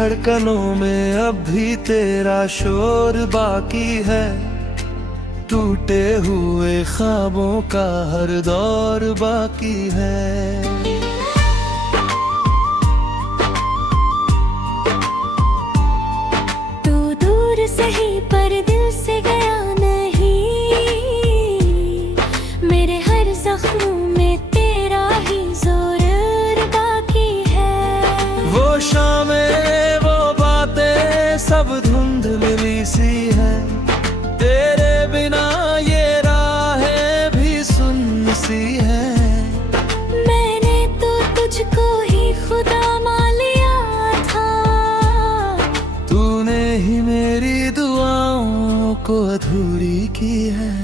धड़कनों में अब भी तेरा शोर बाकी है, टूटे हुए ख्वाबों का हर दौर बाकी है। तू दूर सही पर दिल से गया नहीं, मेरे हर जख्म में तेरा ही जोर बाकी है। वो शामें वो बातें सब धुंधली सी है, तेरे बिना ये राहें भी सुन्न सी है। मैंने तो तुझको ही खुदा मान लिया था, तूने ही मेरी दुआओं को अधूरी की है।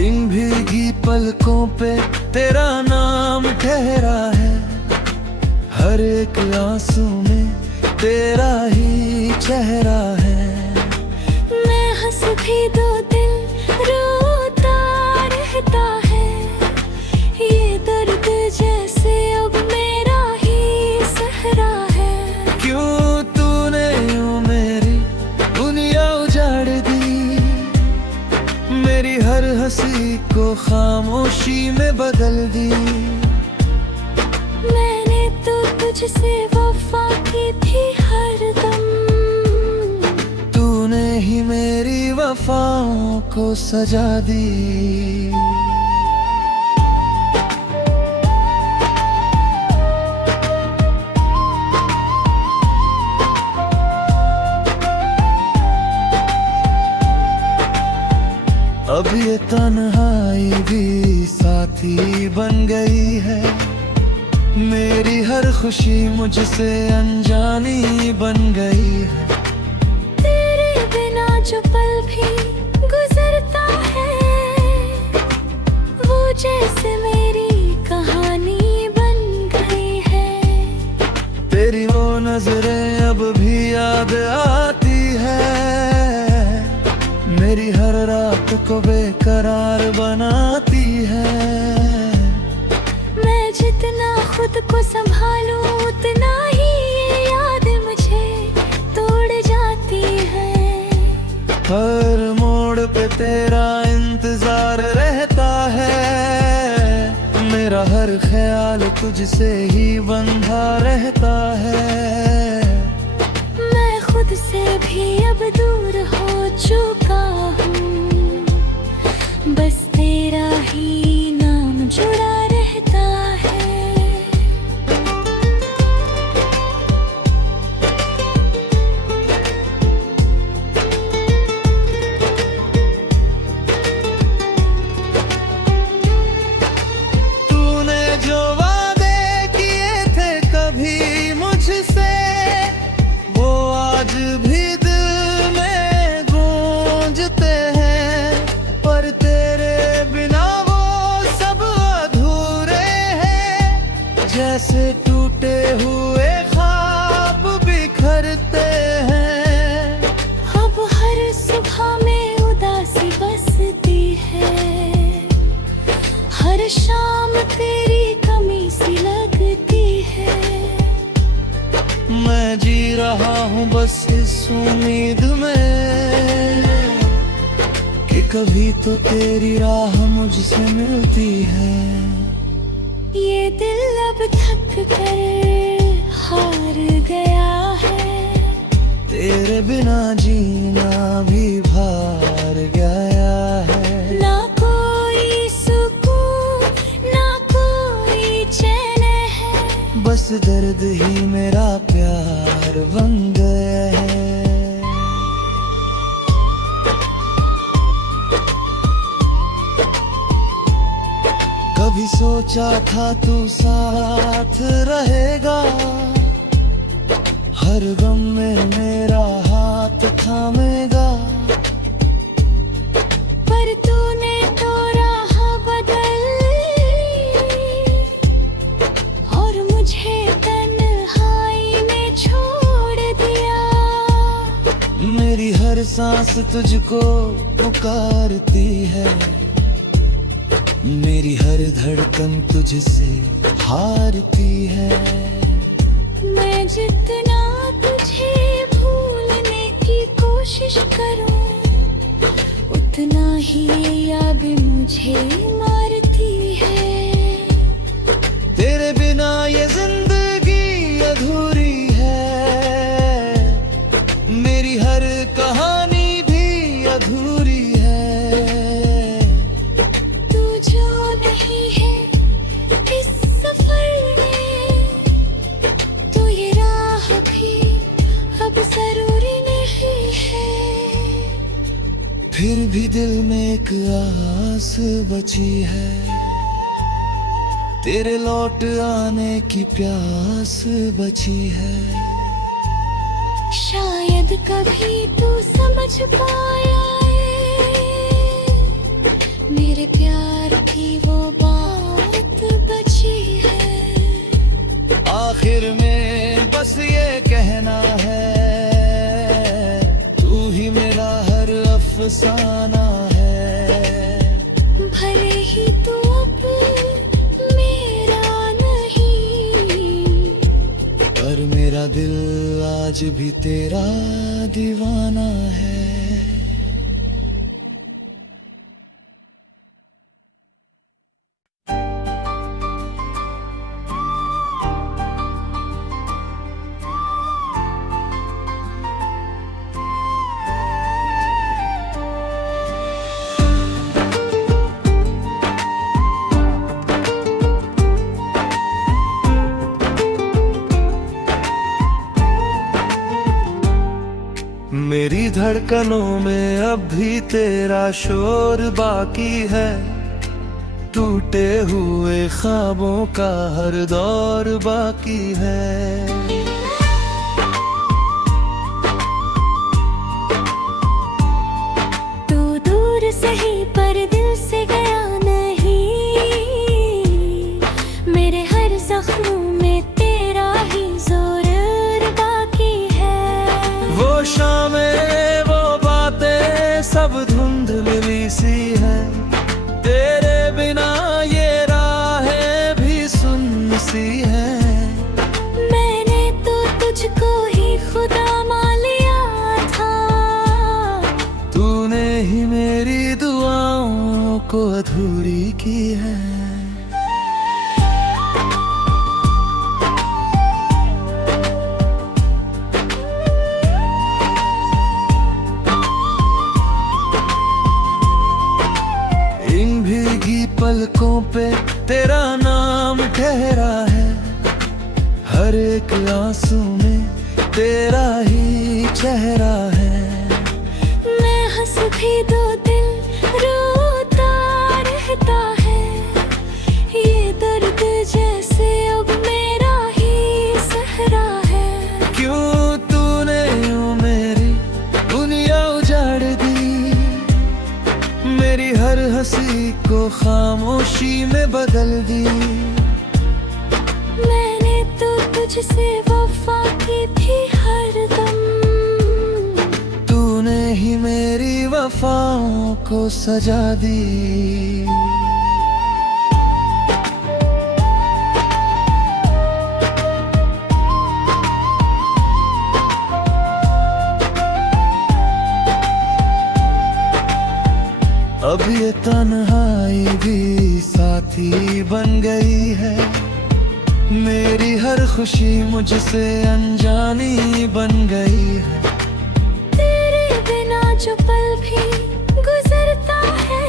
इन भीगी पलकों पे तेरा नाम ठहरा है, हर एक आंसू में तेरा ही चेहरा है। मैं हंस भी दो दिल रोता रहता है, ये दर्द जैसे अब मेरा ही सहरा है। क्यों तूने यूं मेरी दुनिया उजाड़ दी, मेरी हर हंसी को खामोशी में बदल दी। मैंने तो तुझसे वफा की थी हरदम, तूने ही मेरी वफाओं को सजा दी। अब ये तन्हाई भी साथी बन गई है, मेरी हर खुशी मुझसे अनजानी बन गई है। तेरे बिना जो पल भी गुजरता है, वो जैसे मेरी कहानी बन गई है। तेरी वो नजरें अब भी याद आती है, मेरी हर रात को बेकरार बनाती है। मैं जितना खुद को संभालूं उतना ही ये याद मुझे तोड़ जाती है। हर मोड़ पे तेरा इंतजार रहता है, मेरा हर ख्याल तुझसे ही बंधा रहता है। मैं खुद से भी अब दूर हो चुका हूँ, बस तेरा ही नाम जुड़ा रहता है। तूने जो वादे किए थे कभी मुझसे, वो आज भी दिल में गूंजते हैं, पर तेरे बिना वो सब अधूरे हैं। जैसे टूटे हुए ख्वाब बिखरते हैं, अब हर सुबह में उदासी बसती है, हर शाम तेरी कमी सी लगती है। मैं जी रहा हूँ बस इस उम्मीद में कि कभी तो तेरी राह मुझसे मिलती है। ये दिल अब थक कर हार गया है, तेरे बिना जीना भी भार गया है। ना कोई सुकून ना कोई चैन है, बस दर्द ही मेरा प्यार बन गया है। कभी सोचा था तू साथ रहेगा, हर गम में मेरा हाथ थामेगा। पर तूने तो राह बदल और मुझे तन्हाई में छोड़ दिया। मेरी हर सांस तुझको पुकारती है, मेरी हर धड़कन तुझसे हारती है। मैं जितना तुझे भूलने की कोशिश करूं, उतना ही याद मुझे मारती है। तेरे बिना ये जिंदगी अधूरी है, मेरी हर कहानी भी अधूरी है। तू जो नहीं है इस सफर में, तो ये राह भी अब जरूरी नहीं है। फिर भी दिल में एक आस बची है, तेरे लौट आने की प्यास बची है। शायद कभी तू समझ पाया है, मेरे प्यार की वो बात बची है। आखिर में बस ये कहना है, तू ही मेरा हर अफसाना है। भले ही तू अब मेरा नहीं, पर मेरा दिल आज भी तेरा दीवाना है। मेरी धड़कनों में अब भी तेरा शोर बाकी है, टूटे हुए ख्वाबों का हर दौर बाकी है। तू दूर सही पर दिल से गया नहीं, मेरे हर जख्म में तेरा ही जोर बाकी है। वो शामें वो बातें सब धुंधली सी है, तेरे बिना ये राहें भी सुन्न सी है। मैंने तो तुझको ही खुदा मान लिया था, तूने ही मेरी दुआओं को अधूरी की है। इन भीगी पलकों पे तेरा नाम ठहरा है, हर एक आंसू में तेरा ही चेहरा है। मैं हंस भी दो दिल रोता रहता है, ये दर्द जैसे अब मेरा ही सहरा है। क्यों तूने यूं मेरी दुनिया उजाड़ दी, मेरी हर हंसी को खामोशी में बदल दी। मैंने तो तुझसे वफा की थी हरदम, तूने ही मेरी वफाओं को सजा दी। अब ये तन्हाई भी साथी बन गई है, मेरी हर खुशी मुझसे अनजानी बन गई है। तेरे बिना जो पल भी गुजरता है,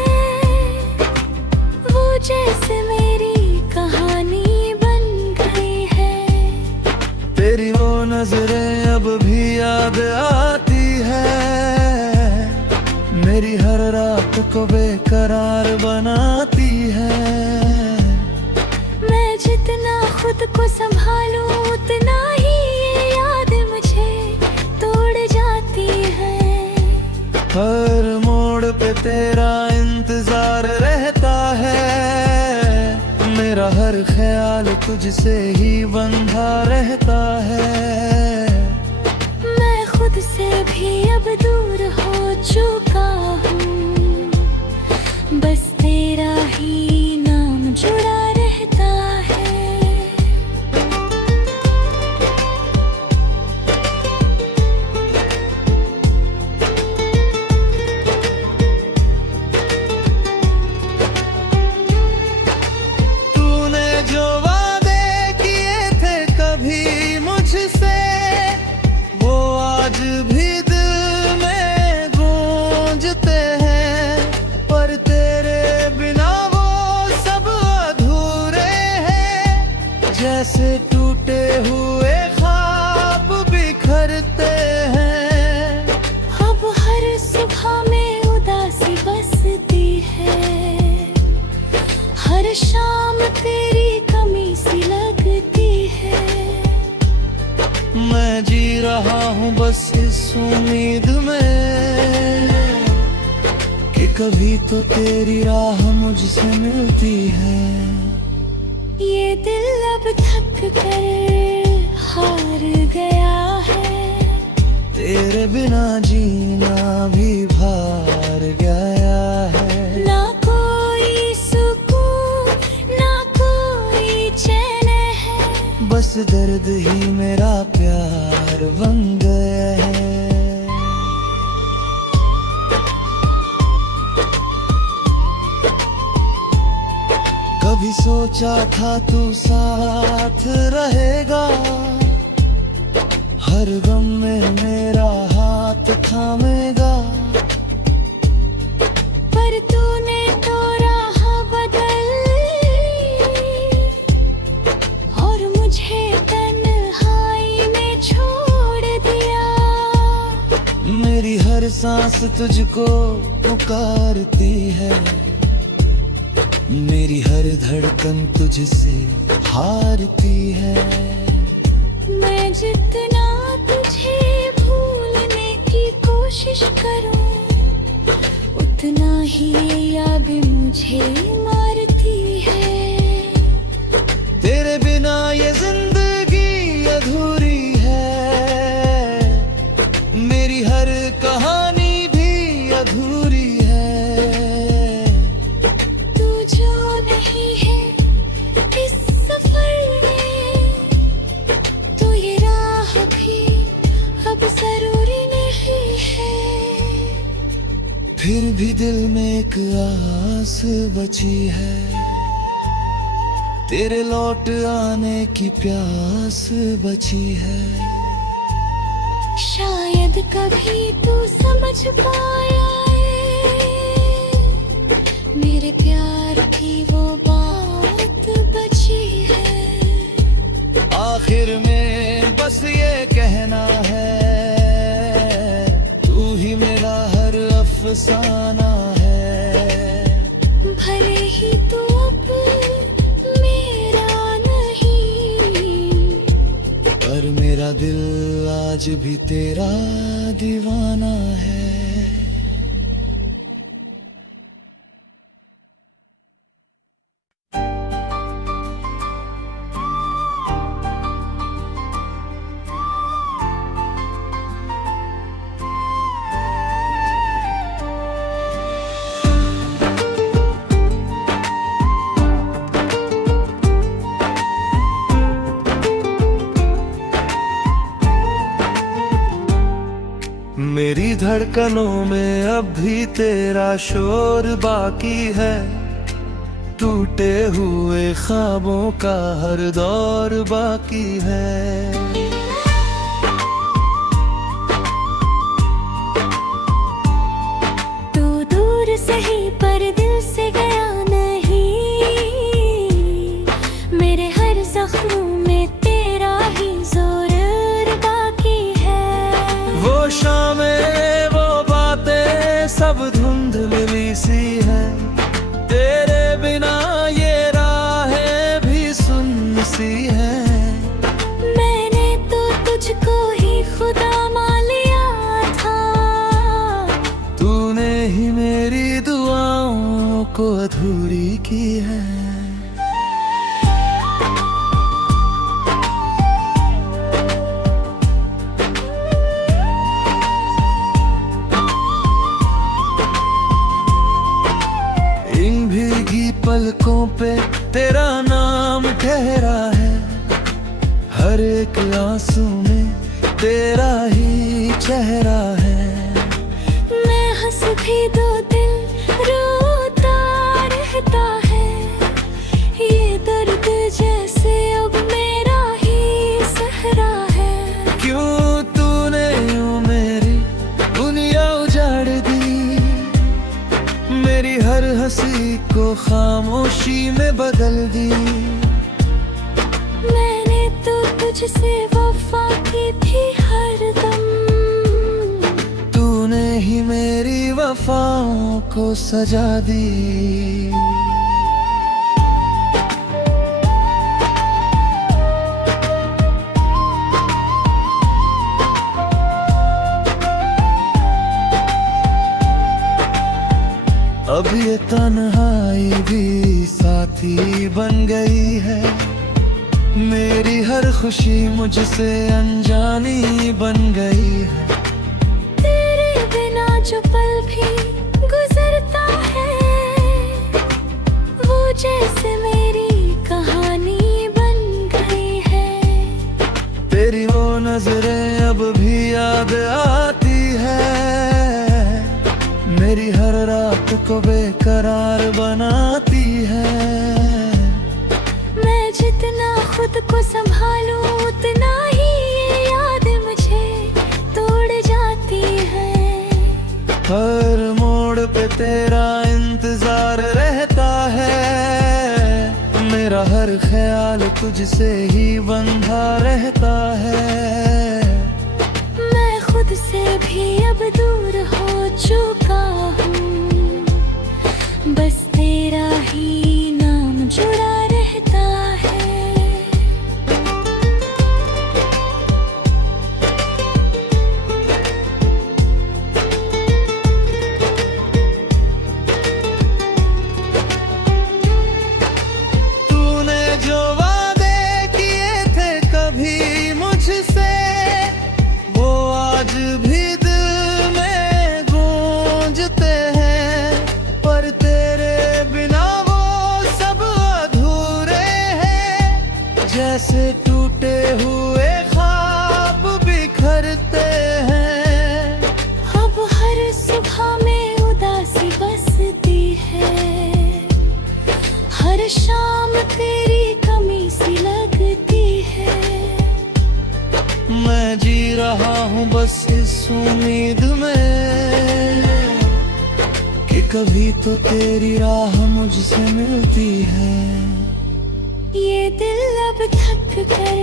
वो जैसे मेरी कहानी बन गई है। तेरी वो नजरें अब भी याद आती है, मेरी हर रात को बेकरार बनाती है। मैं जितना खुद को संभालूं, उतना ही ये याद मुझे तोड़ जाती है। हर मोड़ पे तेरा इंतजार रहता है, मेरा हर ख्याल तुझसे ही बंधा रहता है। मैं खुद खुद से भी अब दूर हो चुका हूँ, बस तेरा ही नाम जुड़ा रहता है। तूने जो वादे किए थे कभी मुझसे, वो आज भी दिल में गूंजते हैं, पर तेरे बिना वो सब अधूरे हैं। जैसे टूटे हुए ख्वाब बिखरते हैं। अब हर सुबह में उदासी बसती है, हर शाम तेरी कमी सी लगती है। मैं जी रहा हूँ बस इस उम्मीद में कि कभी तो तेरी राह मुझसे मिलती है। ये दिल अब थक कर हार गया है, तेरे बिना जीना भी भार गया है। ना कोई सुकून ना कोई चैन है, बस दर्द ही मेरा प्यार बन गया है। कभी सोचा था तू साथ रहेगा, हर गम में मेरा हाथ थामेगा। पर तूने तो राह बदल और मुझे तन्हाई में छोड़ दिया। मेरी हर सांस तुझको पुकारती है, मेरी हर धड़कन तुझसे हारती है। मैं जितना तुझे भूलने की कोशिश करूं, उतना ही याद मुझे मारती है। तेरे बिना ये जिंदगी अधूरी है, मेरी हर कहानी भी अधूरी है। तू जो नहीं है इस सफर में, तो ये राह भी अब जरूरी नहीं है। फिर भी दिल में एक आस बची है, तेरे लौट आने की प्यास बची है। शायद कभी तू समझ पाया है, मेरे प्यार की वो बात बची है। आखिर में बस ये कहना है, तू ही मेरा हर अफसाना है। भले ही तू अब मेरा नहीं, पर मेरा दिल आज भी तेरा दीवाना है। मेरी धड़कनों में अब भी तेरा शोर बाकी है, टूटे हुए ख्वाबों का हर दौर बाकी है। तू दूर सही पर दिल से गया नहीं, मेरे हर जख्मों में तेरा ही जोर बाकी है। वो शामें वो बातें सब धुंधली सी है, तेरे बिना ये राहें भी सुन्न सी है। मैंने तो तुझको ही खुदा मान लिया था, तूने ही मेरी दुआओं को अधूरी की है। आंखों पे तेरा नाम ठहरा है, हर एक आंसू में तेरा ही चेहरा है। मैं हंस भी दो दिल रोता रहता है, ये दर्द जैसे अब मेरा ही सहरा है। क्यों तूने यूं मेरी दुनिया उजाड़ दी, मेरी हर हंसी को खामोशी में बदल दी। मैंने तो तुझसे वफा की थी हरदम, तूने ही मेरी वफाओं को सजा दी। अब ये तन्हाई भी साथी बन गई है, मेरी हर खुशी मुझसे अनजानी बन गई है। तेरे बिना जो पल भी गुजरता है, वो जैसे मेरी कहानी बन गई है। तेरी वो नजरें अब भी याद आती है, मेरी हर रात को बेकरार बनाती है। मैं जितना खुद को संभालूं उतना ही ये याद मुझे तोड़ जाती है। हर मोड़ पे तेरा इंतजार रहता है, मेरा हर ख्याल तुझसे ही बंधा रहता है। मैं खुद से भी अब दूर हो चुका हूँ, बस तेरा ही नाम जुड़ा रहता है। तूने जो वादे किए थे कभी मुझसे, वो आज भी दिल में गूंजते हैं, पर तेरे बिना वो सब अधूरे हैं। जैसे टूटे हुए ख्वाब बिखरते हैं, अब हर सुबह में उदासी बसती है, हर शाम तेरी कमी सी लगती है। मैं जी रहा हूँ बस इस उम्मीद में कि कभी तो तेरी राह मुझसे मिलती है। ये दिल अब थक कर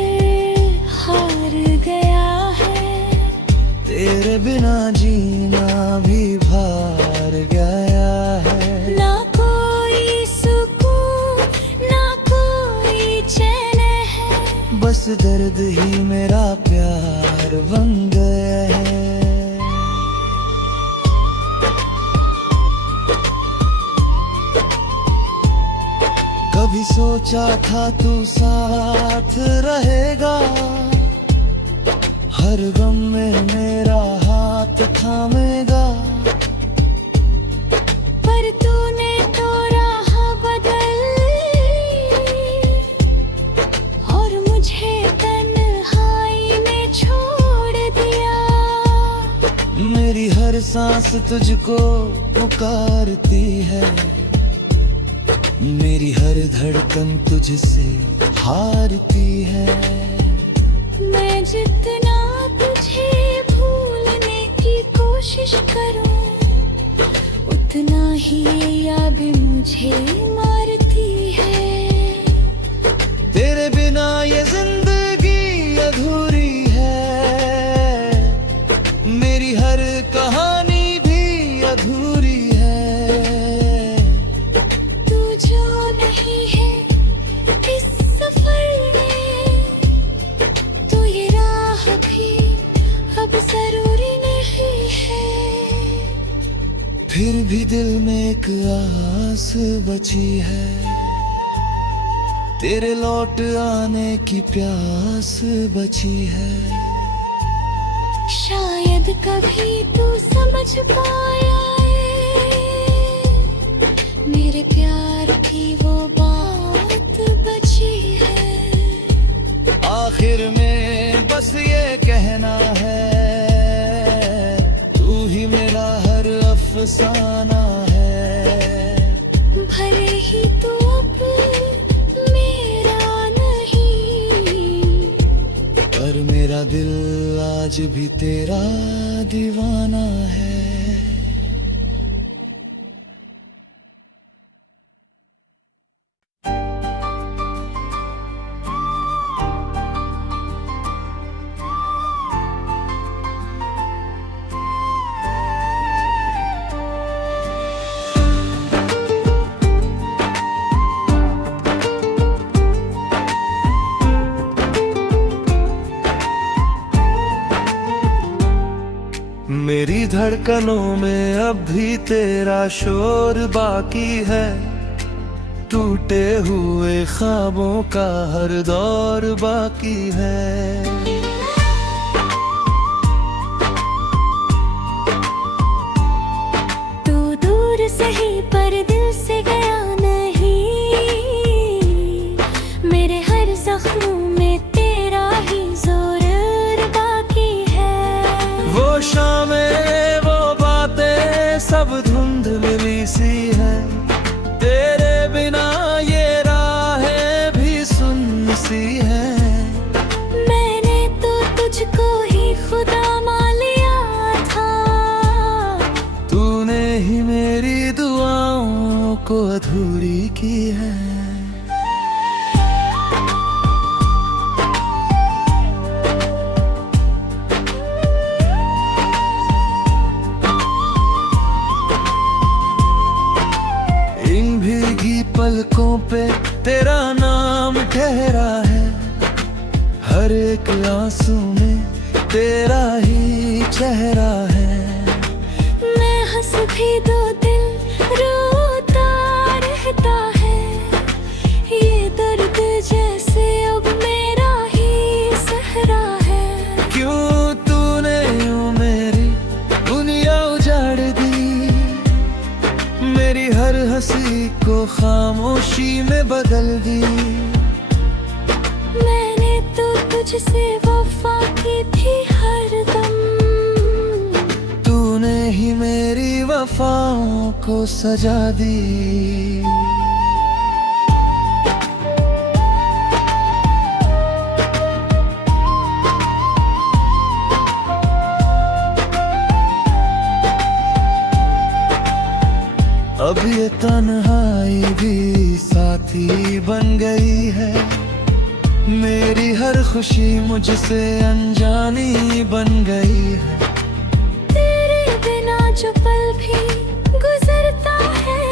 हार गया है, तेरे बिना जीना भी भार गया है। ना कोई सुकून ना कोई चैन है, बस दर्द ही मेरा प्यार बन गया है। कभी सोचा था तू साथ रहेगा, हर गम में मेरा हाथ थामेगा। पर तूने तो राह बदल और मुझे तन्हाई में छोड़ दिया। मेरी हर सांस तुझको पुकारती है, मेरी हर धड़कन तुझसे हारती है। मैं जितना तुझे भूलने की कोशिश करूं, उतना ही ये याद मुझे मारती है। तेरे बिना ये जिंदगी अधूरी है, मेरी हर कहानी भी अधूरी है। तू जो नहीं है इस सफर में, तो ये राह भी अब जरूरी नहीं है। फिर भी दिल में एक आस बची है, तेरे लौट आने की प्यास बची है। शायद कभी तू समझ पाया है, मेरे प्यार की वो बात बची है। आखिर में बस ये कहना है, तू ही मेरा हर अफसाना है। भले ही तू अब मेरा नहीं, पर मेरा दिल आज भी तेरा दीवाना है। मेरी धड़कनों में अब भी तेरा शोर बाकी है, टूटे हुए ख्वाबों का हर दौर बाकी है। तू दूर सही पर दिल से गया नहीं, मेरे हर जख्मों में तेरा ही जोर बाकी है। वो शामें वो बातें सब धुंधली सी है, तेरे बिना ये राहें भी सुन्न सी है। मैंने तो तुझको ही खुदा मान लिया था, तूने ही मेरी दुआओं को अधूरी की है। इन भीगी पलकों पे तेरा नाम ठहरा है, हर एक आंसू में तेरा ही चेहरा है। मैं हंस भी दो दिल रोता रहता है, ये दर्द जैसे अब मेरा ही सहरा है। क्यों तूने यूं मेरी दुनिया उजाड़ दी, मेरी हर हंसी को खामोशी में बदल दी। मैंने तो तुझसे वफा की थी हरदम, तूने ही मेरी वफाओं को सजा दी। अब ये तन्हाई भी साथी बन गई है, मेरी हर खुशी मुझसे अनजानी बन गई है। तेरे बिना जो पल भी गुजरता है,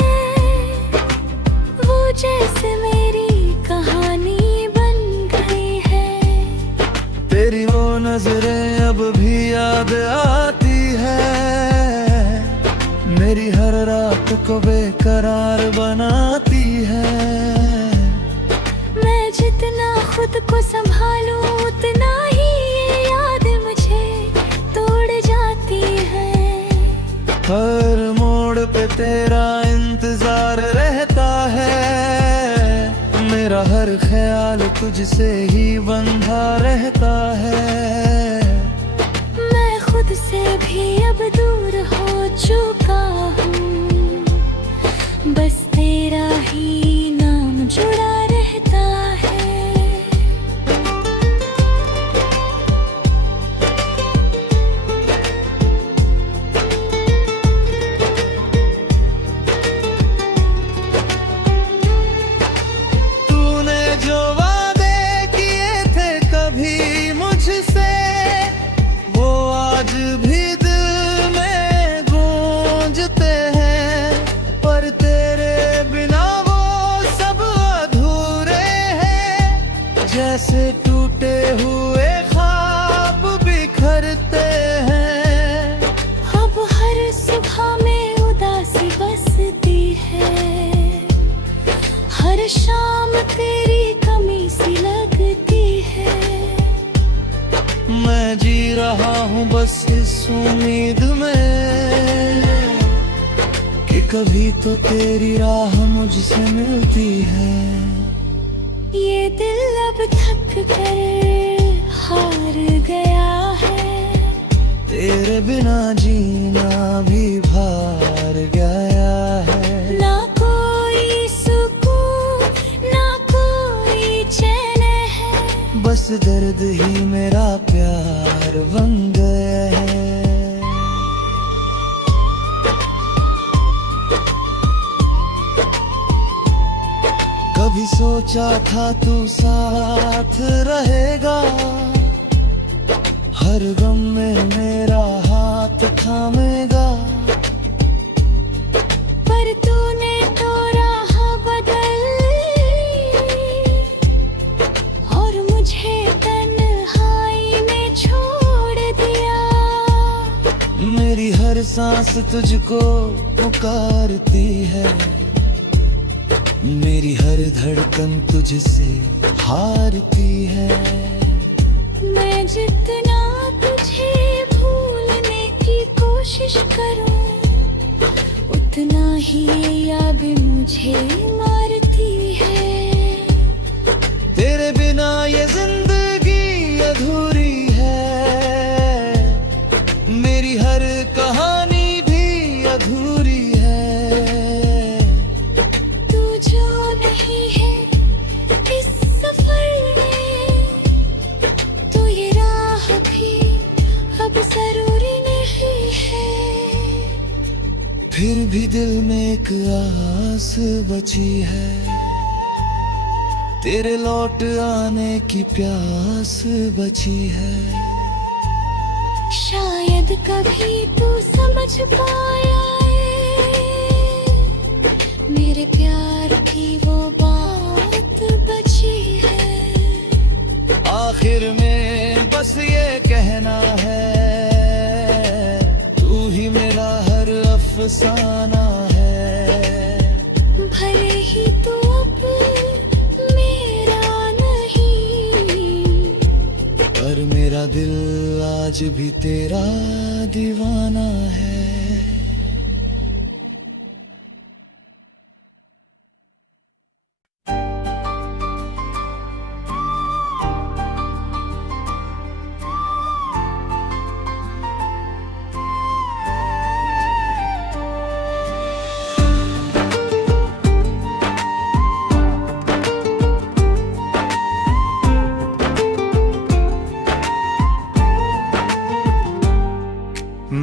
वो जैसे मेरी कहानी बन गई है। तेरी वो नजरें अब भी याद आती है, मेरी हर रात को बेकरार बनाती है। मैं जितना खुद को संभालूं उतना ही ये याद मुझे तोड़ जाती है। हर मोड़ पे तेरा इंतजार रहता है, मेरा हर ख्याल तुझसे ही बंधा रहता है। मैं खुद से भी अब दूर हो चुका हूँ, बस तेरा ही नाम जुड़ा रहता है। तूने जो वादे किए थे कभी मुझसे, वो आज भी दिल में गूंजते हैं, पर तेरे बिना वो सब अधूरे हैं। जैसे टूटे हुए ख्वाब बिखरते हैं, अब हर सुबह में उदासी बसती है, हर शाम तेरी कमी सी लगती है। मैं जी रहा हूँ बस इस उम्मीद में कि कभी तो तेरी राह मुझसे मिलती है। ये दिल अब थक कर हार गया है, तेरे बिना जीना भी भार गया है। ना कोई सुकून ना कोई चैन है, बस दर्द ही मेरा प्यार बन गया है। कभी सोचा था तू साथ रहेगा, हर गम में मेरा हाथ थामेगा। पर तूने तो राह बदल और मुझे तन्हाई में छोड़ दिया। मेरी हर सांस तुझको पुकारती है, मेरी हर धड़कन तुझसे हारती है। मैं जितना तुझे भूलने की कोशिश करूं, उतना ही याद मुझे मारती है। तेरे बिना ये जिंदगी अधूरी है, मेरी हर कहानी भी अधूरी है। तू जो नहीं है इस सफर में, तो ये राह भी अब जरूरी नहीं है। फिर भी दिल में एक आस बची है, तेरे लौट आने की प्यास बची है। शायद कभी तू समझ पाया है, मेरे प्यार की वो बात बची है। आखिर में बस ये कहना है, तू ही मेरा हर अफसाना है। भले ही तू अब मेरा नहीं, पर मेरा दिल आज भी तेरा दीवाना है।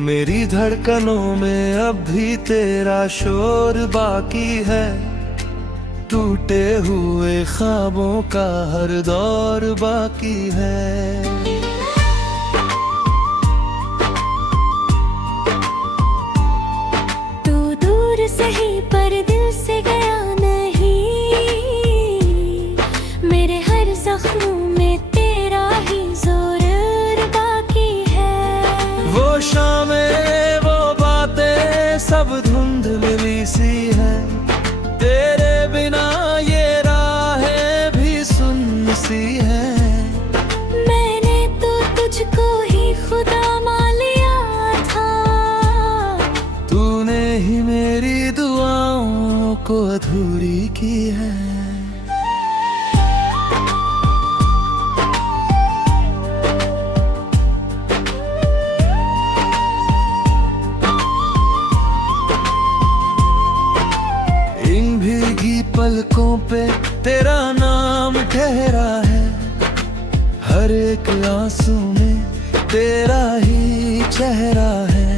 मेरी धड़कनों में अब भी तेरा शोर बाकी है, टूटे हुए ख्वाबों का हर दौर बाकी है। तू दूर सही पर दिल से गया नहीं, मेरे हर जख्मों में तेरा ही जोर बाकी है। वो शामें वो बातें सब धुंधली सी है, तेरे बिना ये राहें भी सुन्न सी है। मैंने तो तुझको ही खुदा मान लिया था, तूने ही मेरी दुआओं को अधूरी की है। इन भीगी पलकों पे तेरा नाम ठहरा है, हर एक आंसू में तेरा ही चेहरा है।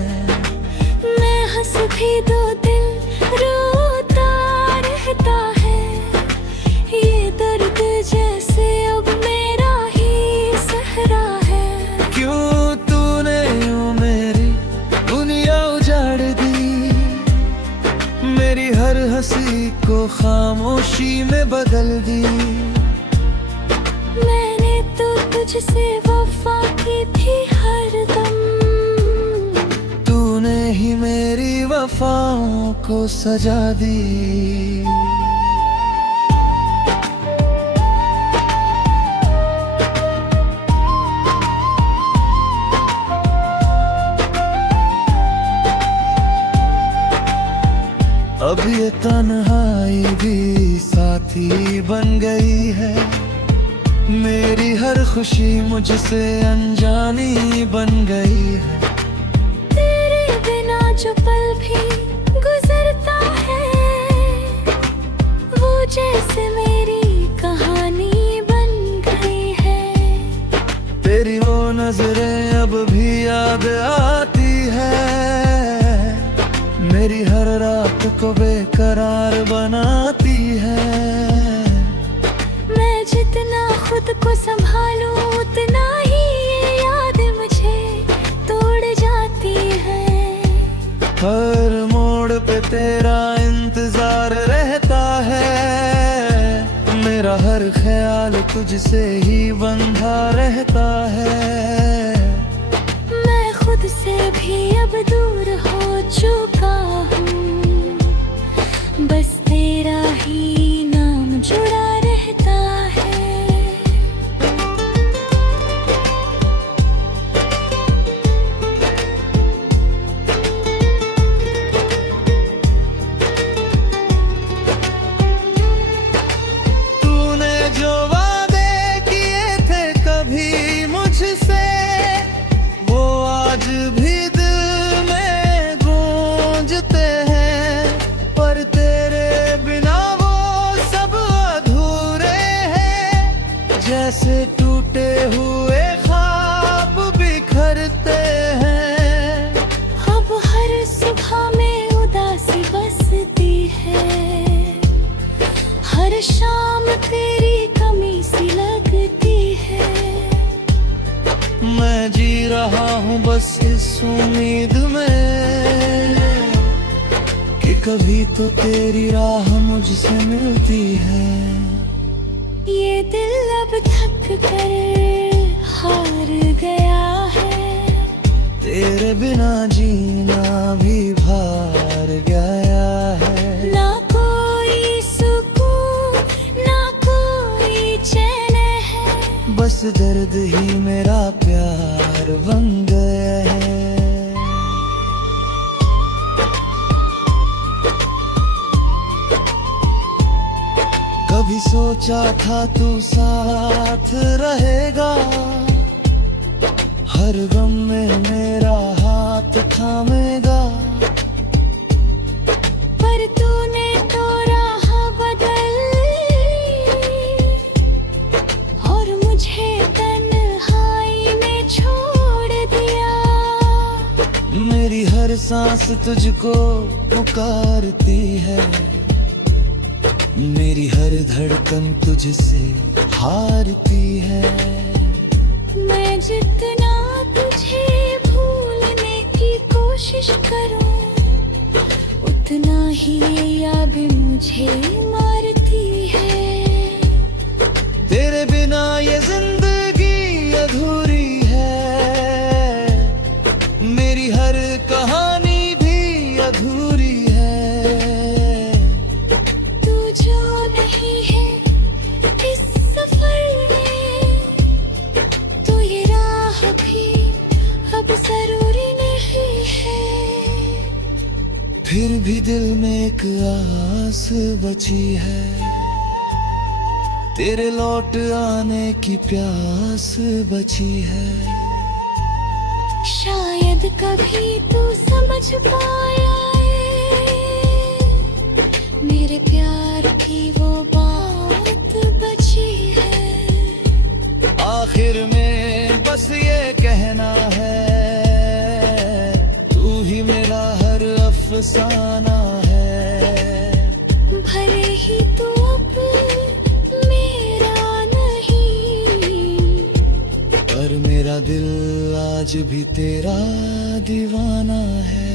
मैं हंस भी दो दिल रोता रहता है, ये दर्द जैसे अब मेरा ही सहरा है। क्यों तूने यूं मेरी दुनिया उजाड़ दी, मेरी हर हंसी को खामोशी में बदल दी। मैंने तो तुझसे वफा की थी हरदम, तूने ही मेरी वफाओं को सजा दी। ये तन्हाई भी साथी बन गई है, मेरी हर खुशी मुझसे अनजानी बन गई है। तेरे बिना जो पल भी गुजरता है, वो जैसे मेरी कहानी बन गई है। तेरी वो नजरें अब भी याद आती है, मेरी हर रात को बेकरार बनाती है। मैं जितना खुद को संभालूं, उतना ही ये याद मुझे तोड़ जाती है। हर मोड़ पे तेरा इंतजार रहता है, मेरा हर ख्याल तुझसे ही बंधा रहता है। मैं खुद से भी अब दूर हो चुका हूँ, बस तेरा ही नाम जुड़ा रहता है। तूने जो वादे किए थे कभी मुझसे, वो आज भी दिल में गूंजते हैं, पर तेरे बिना वो सब अधूरे हैं। जैसे टूटे हुए ख्वाब बिखरते हैं, अब हर सुबह में उदासी बसती है, हर शाम तेरी कमी सी लगती है। मैं जी रहा हूँ बस इस उम्मीद में कि कभी तो तेरी राह मुझसे मिलती है। ये दिल अब थक कर हार गया है, तेरे बिना जीना भी भार गया है। ना कोई सुकून, ना कोई चैन है, बस दर्द ही मेरा प्यार बन गया है। कभी सोचा था तू साथ रहेगा, हर गम में मेरा हाथ थामेगा। पर तूने तो राह बदल और मुझे तन्हाई में छोड़ दिया। मेरी हर सांस तुझको पुकारती है, मेरी हर धड़कन तुझसे हारती है। मैं जितना तुझे भूलने की कोशिश करूं, उतना ही ये याद मुझे मारती है। तेरे बिना ये जिंदगी अधूरी है, मेरी हर कहानी भी अधूरी है। तू जो नहीं है इस सफर में, तो ये राह भी अब जरूरी नहीं है। फिर भी दिल में एक आस बची है, तेरे लौट आने की प्यास बची है। शायद कभी तू समझ पाया है, मेरे प्यार की वो बात बची है। आखिर में बस ये कहना है, तू ही मेरा हर अफसाना है। भले ही तू अब मेरा नहीं, पर मेरा दिल आज भी तेरा दीवाना है।